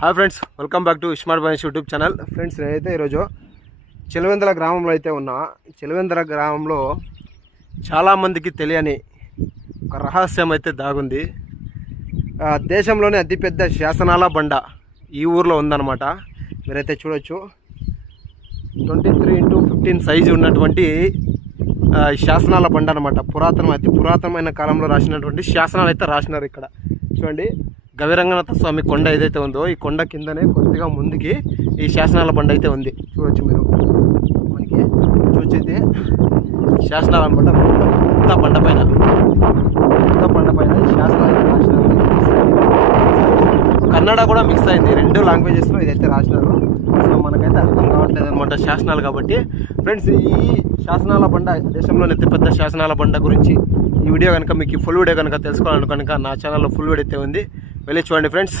Hi friends, welcome back to smart boys YouTube channel. Friends, నేనైతే ఈరోజు చెలివెందల గ్రామంలో అయితే ఉన్నా. చెలివెందల గ్రామంలో చాలామందికి తెలియని ఒక రహస్యం అయితే దాగుంది. దేశంలోనే అతిపెద్ద శాసనాల బండ ఈ ఊర్లో ఉందన్నమాట. మీరైతే చూడొచ్చు. 23x15 సైజు ఉన్నటువంటి శాసనాల బండ అనమాట. అతి పురాతనమైన కాలంలో రాసినటువంటి శాసనాలు అయితే రాసినారు. ఇక్కడ చూడండి, గవిరంగనాథ స్వామి కొండ ఏదైతే ఉందో ఈ కొండ కిందనే కొద్దిగా ముందుకి ఈ శాసనాల బండ అయితే ఉంది. చూడొచ్చు మీరు. మనకి చూసేది శాసనాల బండ. కొత్త బండ పైన శాసనాలు అయితే రాసినారు. కన్నడ కూడా మిక్స్ అయింది. 2 లాంగ్వేజెస్లో ఇదైతే రాసినారు. సో మనకైతే అర్థం కావట్లేదు అనమాట శాసనాలు కాబట్టి. ఫ్రెండ్స్, ఈ శాసనాల బండ, దేశంలోని అతిపెద్ద శాసనాల బండ గురించి ఈ వీడియో కనుక మీకు ఫుల్ వీడియో కనుక తెలుసుకోవాలని కనుక నా ఛానల్లో ఫుల్ వీడియో అయితే ఉంది, వెళ్ళి చూడండి ఫ్రెండ్స్.